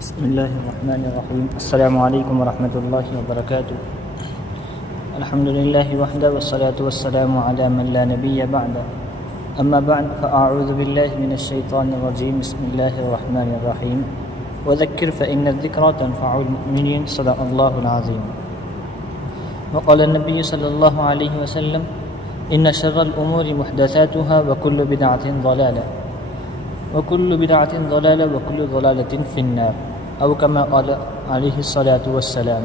بسم الله الرحمن الرحيم. السلام عليكم ورحمة الله وبركاته. الحمد لله وحده والصلاة والسلام على من لا نبي بعده. أما بعد فأعوذ بالله من الشيطان الرجيم. بسم الله الرحمن الرحيم. وذكر فإن الذكرى تنفع المؤمنين. صدق الله العظيم. وقال النبي صلى الله عليه وسلم إن شر الأمور محدثاتها وكل بدعة ضلالة وكل بدعة ضلالة وكل ضلالة في النار أو كما قال عليه الصلاة والسلام.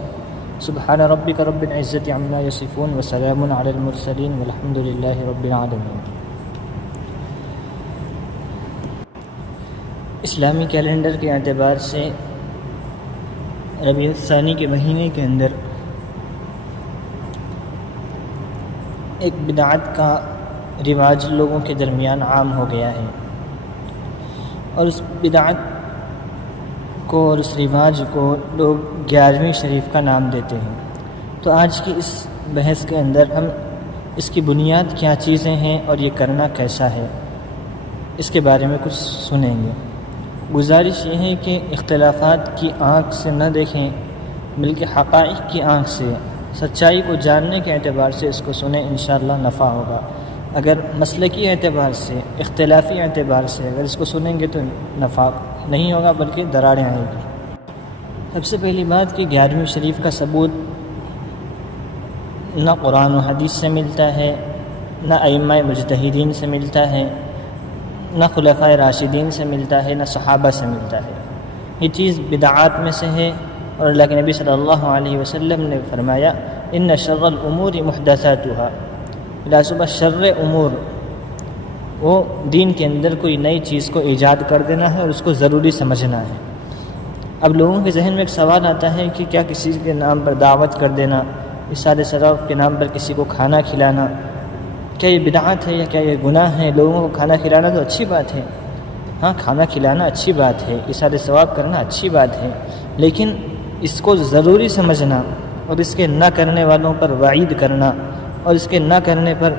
سبحان ربك رب العزة عما يصفون وسلام على المرسلين والحمد لله رب العالمين. اسلامی کیلنڈر کے اعتبار سے ربیع الثانی کے مہینے کے اندر ایک بدعت کا رواج لوگوں کے درمیان عام ہو گیا ہے، اور اس بدعت کو اور اس رواج کو لوگ 11ویں شریف کا نام دیتے ہیں. تو آج کی اس بحث کے اندر ہم اس کی بنیاد کیا چیزیں ہیں اور یہ کرنا کیسا ہے اس کے بارے میں کچھ سنیں گے. گزارش یہ ہے کہ اختلافات کی آنکھ سے نہ دیکھیں بلکہ حقائق کی آنکھ سے، سچائی کو جاننے کے اعتبار سے اس کو سنیں، انشاءاللہ نفع ہوگا. اگر مسلکی اعتبار سے، اختلافی اعتبار سے اگر اس کو سنیں گے تو نفع نہیں ہوگا بلکہ دراڑیں آئیں گی. سب سے پہلی بات کہ 11ویں شریف کا ثبوت نہ قرآن و حدیث سے ملتا ہے، نہ ائمہ مجتہدین سے ملتا ہے، نہ خلفائے راشدین سے ملتا ہے، نہ صحابہ سے ملتا ہے. یہ چیز بدعات میں سے ہے، اور اللہ کے نبی صلی اللہ علیہ وسلم نے فرمایا ان شر الامور محدثاتها. بلا صبح شر امور وہ دین کے اندر کوئی نئی چیز کو ایجاد کر دینا ہے اور اس کو ضروری سمجھنا ہے. اب لوگوں کے ذہن میں ایک سوال آتا ہے کہ کیا کسی کے نام پر دعوت کر دینا، ارشاد ثواب کے نام پر کسی کو کھانا کھلانا، کیا یہ بدعت ہے یا کیا یہ گناہ ہے؟ لوگوں کو کھانا کھلانا تو اچھی بات ہے، ہاں کھانا کھلانا اچھی بات ہے، ارشاد ثواب کرنا اچھی بات ہے، لیکن اس کو ضروری سمجھنا اور اس کے نہ کرنے والوں پر وعید کرنا اور اس کے نہ کرنے پر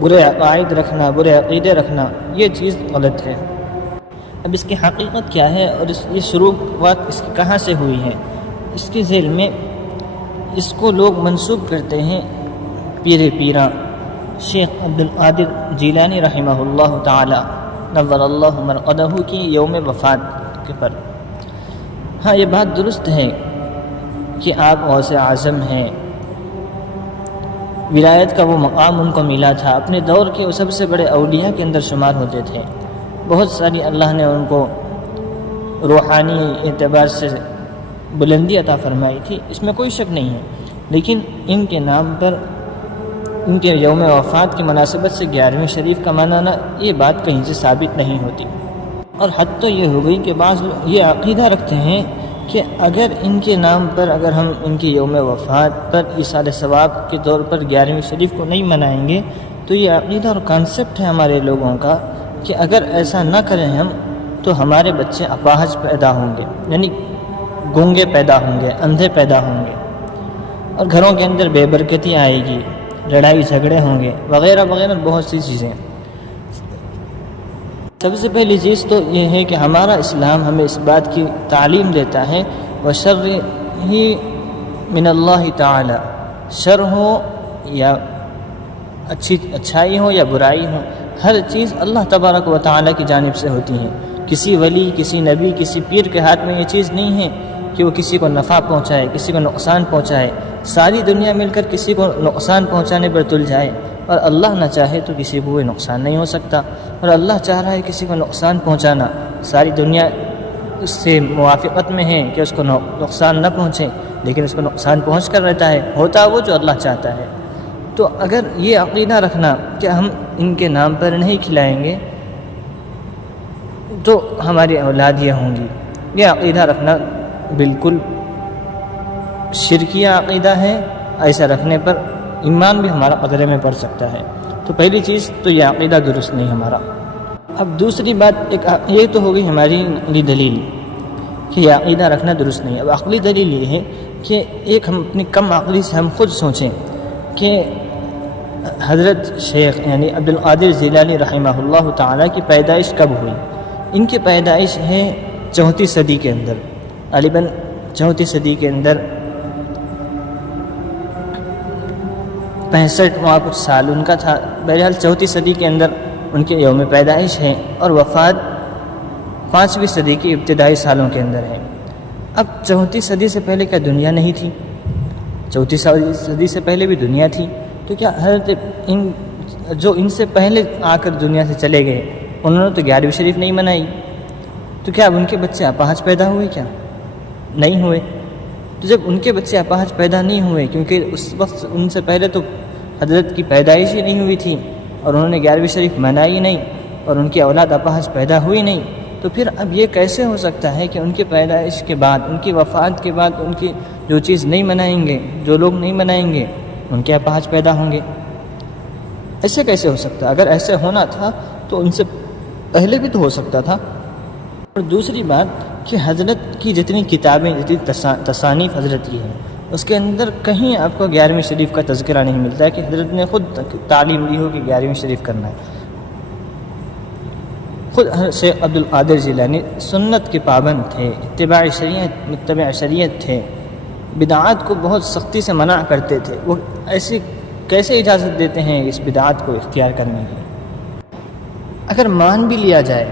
برے عقائد رکھنا، برے عقیدے رکھنا، یہ چیز غلط ہے. اب اس کی حقیقت کیا ہے اور یہ شروعات اس کی کہاں سے ہوئی ہے؟ اس کے ذیل میں اس کو لوگ منسوب کرتے ہیں پیراں شیخ عبدالقادر جیلانی رحمہ اللہ تعالی نور اللہ مرقدہ کی یوم وفات کے پر. ہاں یہ بات درست ہے کہ آپ غوث اعظم ہیں، ولایت کا وہ مقام ان کو ملا تھا، اپنے دور کے وہ سب سے بڑے اولیاء کے اندر شمار ہوتے تھے. بہت ساری اللہ نے ان کو روحانی اعتبار سے بلندی عطا فرمائی تھی، اس میں کوئی شک نہیں ہے، لیکن ان کے نام پر ان کے یوم وفات کی مناسبت سے 11ویں شریف کا منانا یہ بات کہیں سے ثابت نہیں ہوتی. اور حد تو یہ ہو گئی کہ بعض یہ عقیدہ رکھتے ہیں کہ اگر ان کے نام پر اگر ہم ان کی یوم وفات پر ایصال ثواب کے طور پر 11ویں شریف کو نہیں منائیں گے تو یہ عقیدہ اور کانسیپٹ ہے ہمارے لوگوں کا کہ اگر ایسا نہ کریں ہم تو ہمارے بچے اپاہج پیدا ہوں گے، یعنی گونگے پیدا ہوں گے، اندھے پیدا ہوں گے، اور گھروں کے اندر بے برکتی آئے گی، لڑائی جھگڑے ہوں گے، وغیرہ وغیرہ بہت سی چیزیں. سب سے پہلی چیز تو یہ ہے کہ ہمارا اسلام ہمیں اس بات کی تعلیم دیتا ہے وشر ہی من اللہ تعالی، شر ہو یا اچھائی ہو یا برائی ہو، ہر چیز اللہ تبارک و تعالی کی جانب سے ہوتی ہے. کسی ولی، کسی نبی، کسی پیر کے ہاتھ میں یہ چیز نہیں ہے کہ وہ کسی کو نفع پہنچائے، کسی کو نقصان پہنچائے. ساری دنیا مل کر کسی کو نقصان پہنچانے پر تل جائے اور اللہ نہ چاہے تو کسی کو کوئی نقصان نہیں ہو سکتا، اور اللہ چاہ رہا ہے کسی کو نقصان پہنچانا، ساری دنیا اس سے موافقت میں ہے کہ اس کو نقصان نہ پہنچے، لیکن اس کو نقصان پہنچ کر رہتا ہے، ہوتا وہ جو اللہ چاہتا ہے. تو اگر یہ عقیدہ رکھنا کہ ہم ان کے نام پر نہیں کھلائیں گے تو ہماری اولاد یہ ہوں گی، یہ عقیدہ رکھنا بالکل شرکیہ عقیدہ ہے. ایسا رکھنے پر ایمان بھی ہمارا قدرے میں پڑ سکتا ہے. تو پہلی چیز تو یہ عقیدہ درست نہیں ہمارا. اب دوسری بات یہ تو ہوگی ہماری عقلی دلیل کہ یہ عقیدہ رکھنا درست نہیں. اب عقلی دلیل یہ ہے کہ ایک ہم اپنی کم عقلی سے ہم خود سوچیں کہ حضرت شیخ یعنی عبدالقادر جیلانی رحمہ اللہ تعالیٰ کی پیدائش کب ہوئی؟ ان کی پیدائش ہے 34 صدی کے اندر. غالباً 4 صدی کے اندر 65واں کچھ سال ان کا تھا. بہرحال 4 صدی کے اندر ان کے یوم پیدائش ہے اور وفات 5ویں صدی کی ابتدائی سالوں کے اندر ہے. اب 34 صدی سے پہلے کیا دنیا نہیں تھی؟ 34 صدی سے پہلے بھی دنیا تھی. تو کیا حضرت جو ان سے پہلے آ کر دنیا سے چلے گئے انہوں نے تو 11ویں شریف نہیں منائی؟ تو کیا اب ان کے بچے اپاہج پیدا ہوئے؟ کیا نہیں ہوئے؟ تو جب ان کے بچے اپاہج پیدا نہیں ہوئے، کیونکہ اس وقت ان سے پہلے تو حضرت کی پیدائش ہی نہیں ہوئی تھی اور انہوں نے 11ویں شریف منائی نہیں اور ان کی اولاد اپاہج پیدا ہوئی نہیں، تو پھر اب یہ کیسے ہو سکتا ہے کہ ان کی پیدائش کے بعد، ان کی وفات کے بعد ان کی جو چیز نہیں منائیں گے، جو لوگ نہیں منائیں گے، ان کے اپاہج پیدا ہوں گے؟ ایسے کیسے ہو سکتا؟ اگر ایسے ہونا تھا تو ان سے پہلے بھی تو ہو سکتا تھا. اور دوسری بات کہ حضرت کی جتنی کتابیں، جتنی تصانیف حضرت کی ہیں، اس کے اندر کہیں آپ کو 11ویں شریف کا تذکرہ نہیں ملتا ہے کہ حضرت نے خود تعلیم دی ہو کہ 11ویں شریف کرنا ہے. خود شیخ عبد القادر جیلانی سنت کے پابند تھے، متبع شریعت تھے، بدعات کو بہت سختی سے منع کرتے تھے. وہ ایسی کیسے اجازت دیتے ہیں اس بدعات کو اختیار کرنے کی؟ اگر مان بھی لیا جائے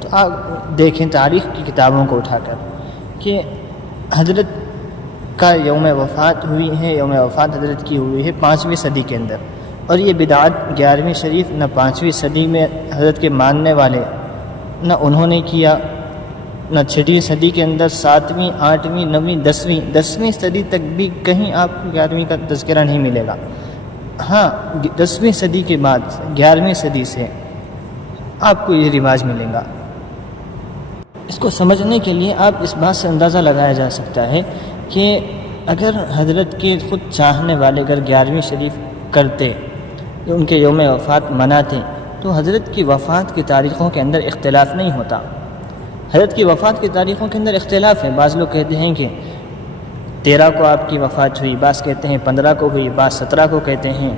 تو آپ دیکھیں تاریخ کی کتابوں کو اٹھا کر کہ حضرت کا یوم وفات ہوئی ہے، یوم وفات حضرت کی ہوئی ہے 5ویں صدی کے اندر، اور یہ بدعات 11ویں شریف نہ 5ویں صدی میں حضرت کے ماننے والے نہ انہوں نے کیا، نہ 6ویں صدی کے اندر، 7ویں، 8ویں، 9ویں، 10ویں صدی تک بھی کہیں آپ کو 11ویں کا تذکرہ نہیں ملے گا. ہاں 10ویں صدی کے بعد 11ویں صدی سے آپ کو یہ رواج ملے گا. اس کو سمجھنے کے لیے آپ اس بات سے اندازہ لگایا جا سکتا ہے کہ اگر حضرت کے خود چاہنے والے اگر 11ویں شریف کرتے، ان کے یوم وفات مناتے، تو حضرت کی وفات کی تاریخوں کے اندر اختلاف نہیں ہوتا. حضرت کی وفات کی تاریخوں کے اندر اختلاف ہے. بعض لوگ کہتے ہیں کہ 13 کو آپ کی وفات ہوئی، بعض کہتے ہیں 15 کو ہوئی، بعض 17 کو کہتے ہیں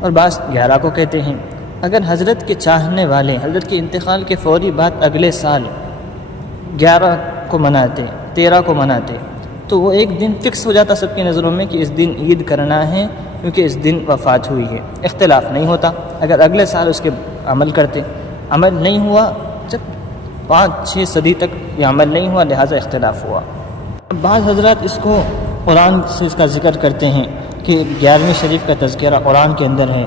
اور بعض 11 کو کہتے ہیں. اگر حضرت کے چاہنے والے حضرت کے انتقال کے فوری بعد اگلے سال 11 کو مناتے، 13 کو مناتے، تو وہ ایک دن فکس ہو جاتا سب کی نظروں میں کہ اس دن عید کرنا ہے کیونکہ اس دن وفات ہوئی ہے. اختلاف نہیں ہوتا. اگر اگلے سال اس کے عمل کرتے، عمل نہیں ہوا، جب 5-6 صدی تک یہ عمل نہیں ہوا، لہٰذا اختلاف ہوا. بعض حضرات اس کو قرآن سے اس کا ذکر کرتے ہیں کہ 11ویں شریف کا تذکرہ قرآن کے اندر ہے.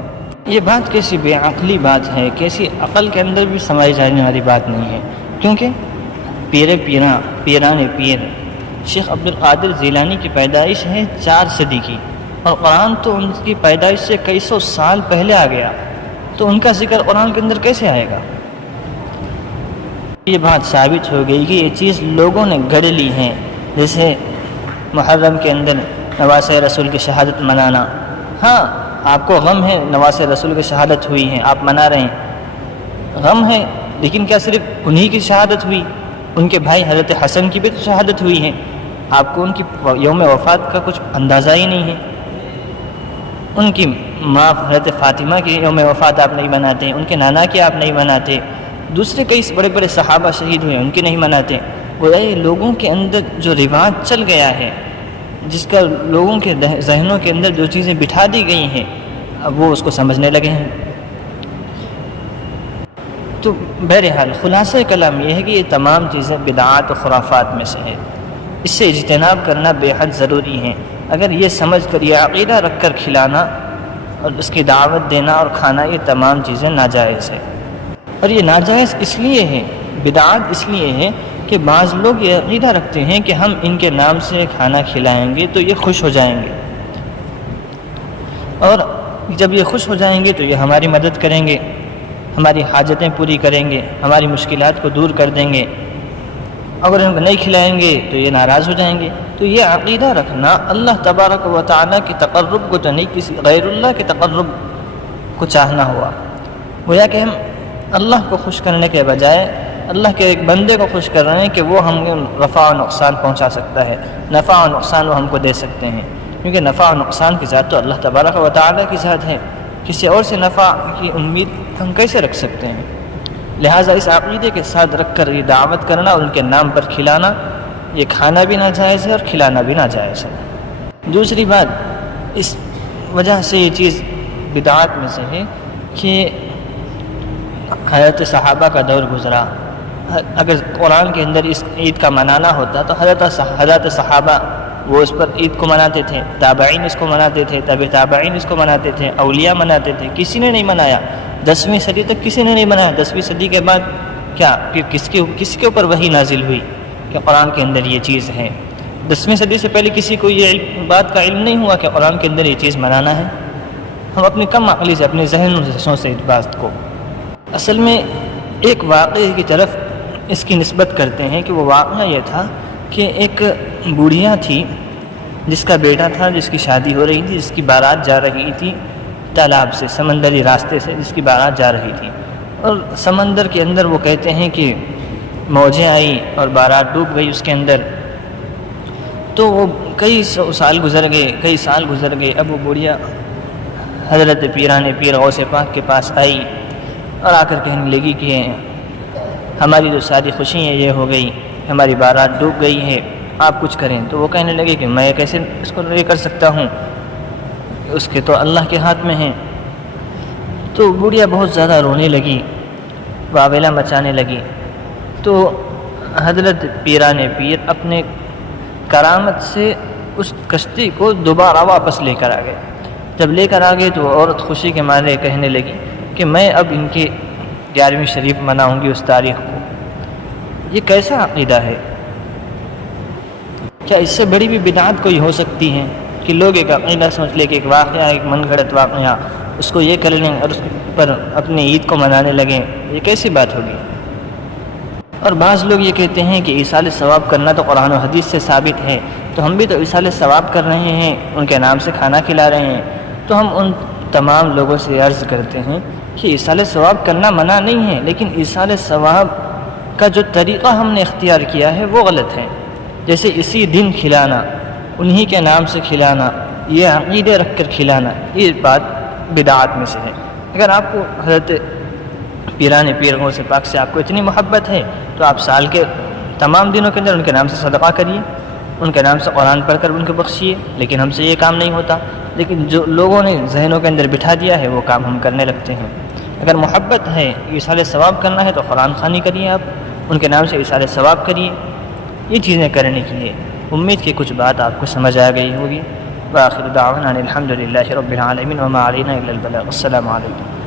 یہ بات کیسی بے عقلی بات ہے، کیسی عقل کے اندر بھی سمجھی جانے والی بات نہیں ہے. کیونکہ پیران پیر شیخ عبد القادر جیلانی کی پیدائش ہے 4 صدی کی، اور قرآن تو ان کی پیدائش سے کئی سو سال پہلے آ گیا، تو ان کا ذکر قرآن کے اندر کیسے آئے گا؟ یہ بات ثابت ہو گئی کہ یہ چیز لوگوں نے گڑھ لی ہے. جیسے محرم کے اندر نواسہ رسول کی شہادت منانا. ہاں آپ کو غم ہے نواسہ رسول کی شہادت ہوئی ہے، آپ منا رہے ہیں، غم ہے، لیکن کیا صرف انہی کی شہادت ہوئی؟ ان کے بھائی حضرت حسن کی بھی تو شہادت ہوئی ہے. آپ کو ان کی یوم وفات کا کچھ اندازہ ہی نہیں ہے. ان کی ماں حضرت فاطمہ کی یوم وفات آپ نہیں مناتے، ان کے نانا کی آپ نہیں مناتے، دوسرے کئی بڑے بڑے صحابہ شہید ہوئے ان کی نہیں مناتے. وہ لوگوں کے اندر جو رواج چل گیا ہے، جس کا لوگوں کے ذہنوں کے اندر جو چیزیں بٹھا دی گئی ہیں، اب وہ اس کو سمجھنے لگے ہیں. تو بہرحال خلاصہ کلام یہ ہے کہ یہ تمام چیزیں بدعات و خرافات میں سے ہے. اس سے اجتناب کرنا بے حد ضروری ہے. اگر یہ سمجھ کر یہ عقیدہ رکھ کر کھلانا اور اس کی دعوت دینا اور کھانا، یہ تمام چیزیں ناجائز ہے. اور یہ ناجائز اس لیے ہے، بدعات اس لیے ہے کہ بعض لوگ یہ عقیدہ رکھتے ہیں کہ ہم ان کے نام سے کھانا کھلائیں گے تو یہ خوش ہو جائیں گے، اور جب یہ خوش ہو جائیں گے تو یہ ہماری مدد کریں گے، ہماری حاجتیں پوری کریں گے، ہماری مشکلات کو دور کر دیں گے. اگر ان کو نہیں کھلائیں گے تو یہ ناراض ہو جائیں گے. تو یہ عقیدہ رکھنا اللہ تبارک و تعالیٰ کی تقرب کو تو نہیں، کسی غیر اللہ کے تقرب کو چاہنا ہوا. گویا کہ ہم اللہ کو خوش کرنے کے بجائے اللہ کے ایک بندے کو خوش کر رہے ہیں کہ وہ ہم کو نفع و نقصان پہنچا سکتا ہے، نفع و نقصان وہ ہم کو دے سکتے ہیں. کیونکہ نفع و نقصان کی ذات تو اللہ تبارک و تعالیٰ کی ذات ہے. کسی اور سے نفع کی امید ہم کیسے رکھ سکتے ہیں؟ لہٰذا اس عقیدے کے ساتھ رکھ کر یہ دعوت کرنا اور ان کے نام پر کھلانا یہ کھانا بھی ناجائز ہے اور کھلانا بھی ناجائز ہے۔ دوسری بات، اس وجہ سے یہ چیز بدعات میں سے ہے کہ حضرت صحابہ کا دور گزرا، اگر قرآن کے اندر اس عید کا منانا ہوتا تو حضرت صحابہ وہ اس پر عید کو مناتے تھے، تابعین اس کو مناتے تھے، تابعین اس کو مناتے تھے، اولیاء مناتے تھے، کسی نے نہیں منایا۔ 10ویں صدی تک کسی نے نہیں منایا۔ 10ویں صدی کے بعد کیا پھر کس کے اوپر وحی نازل ہوئی کہ قرآن کے اندر یہ چیز ہے؟ 10ویں صدی سے پہلے کسی کو یہ بات کا علم نہیں ہوا کہ قرآن کے اندر یہ چیز منانا ہے۔ ہم اپنی کم عقلی سے، اپنے ذہنوں سے اس بات کو اصل میں ایک واقعے کی طرف اس کی نسبت کرتے ہیں کہ وہ واقعہ یہ تھا کہ ایک بوڑھیا تھی جس کا بیٹا تھا، جس کی شادی ہو رہی تھی، جس کی بارات جا رہی تھی تالاب سے، سمندری راستے سے جس کی بارات جا رہی تھی، اور سمندر کے اندر وہ کہتے ہیں کہ موجیں آئی اور بارات ڈوب گئی اس کے اندر۔ تو وہ کئی سال گزر گئے۔ اب وہ بوڑھیا حضرت پیران پیر غوث پاک کے پاس آئی اور آ کر کہنے لگی کہ ہماری جو ساری خوشی ہے یہ ہو گئی، ہماری بارات ڈوب گئی ہے، آپ کچھ کریں۔ تو وہ کہنے لگے کہ میں کیسے اس کو یہ کر سکتا ہوں، اس کے تو اللہ کے ہاتھ میں ہیں۔ تو بوڑھیا بہت زیادہ رونے لگی، واویلا مچانے لگی۔ تو حضرت پیران پیر اپنے کرامت سے اس کشتی کو دوبارہ واپس لے کر آ گئے۔ جب لے کر آ گئے تو عورت خوشی کے مارے کہنے لگی کہ میں اب ان کی 11ویں شریف مناؤں گی اس تاریخ کو۔ یہ کیسا عقیدہ ہے؟ کیا اس سے بڑی بھی بدعت کوئی ہو سکتی ہے کہ لوگ ایک عقیدہ سمجھ لے کہ ایک واقعہ، ایک من گھڑت واقعہ، اس کو یہ کر لیں اور اس پر اپنی عید کو منانے لگیں؟ یہ کیسی بات ہوگی؟ اور بعض لوگ یہ کہتے ہیں کہ ایصال ثواب کرنا تو قرآن و حدیث سے ثابت ہے، تو ہم بھی تو ایصال ثواب کر رہے ہیں، ان کے نام سے کھانا کھلا رہے ہیں۔ تو ہم ان تمام لوگوں سے عرض کرتے ہیں کہ ایصال ثواب کرنا منع نہیں ہے، لیکن ایصال ثواب کا جو طریقہ ہم نے اختیار کیا ہے وہ غلط ہے۔ جیسے اسی دن کھلانا، انہی کے نام سے کھلانا، یہ عقیدے رکھ کر کھلانا، یہ بات بدعات میں سے ہے۔ اگر آپ کو حضرت پیران پیر غوث پاک سے آپ کو اتنی محبت ہے تو آپ سال کے تمام دنوں کے اندر ان کے نام سے صدقہ کریے، ان کے نام سے قرآن پڑھ کر ان کو بخشیے، لیکن ہم سے یہ کام نہیں ہوتا۔ لیکن جو لوگوں نے ذہنوں کے اندر بٹھا دیا ہے وہ کام ہم کرنے لگتے ہیں۔ اگر محبت ہے، ایصال ثواب کرنا ہے تو قرآن خوانی کریے، آپ ان کے نام سے ایصال ثواب کریے۔ یہ چیزیں کرنے کی ہے۔ امید کہ کچھ بات آپ کو سمجھ آ گئی ہوگی۔ وآخر دعوانا الحمد للہ رب العالمین وما علینا الا البلاغ۔ السلام علیکم۔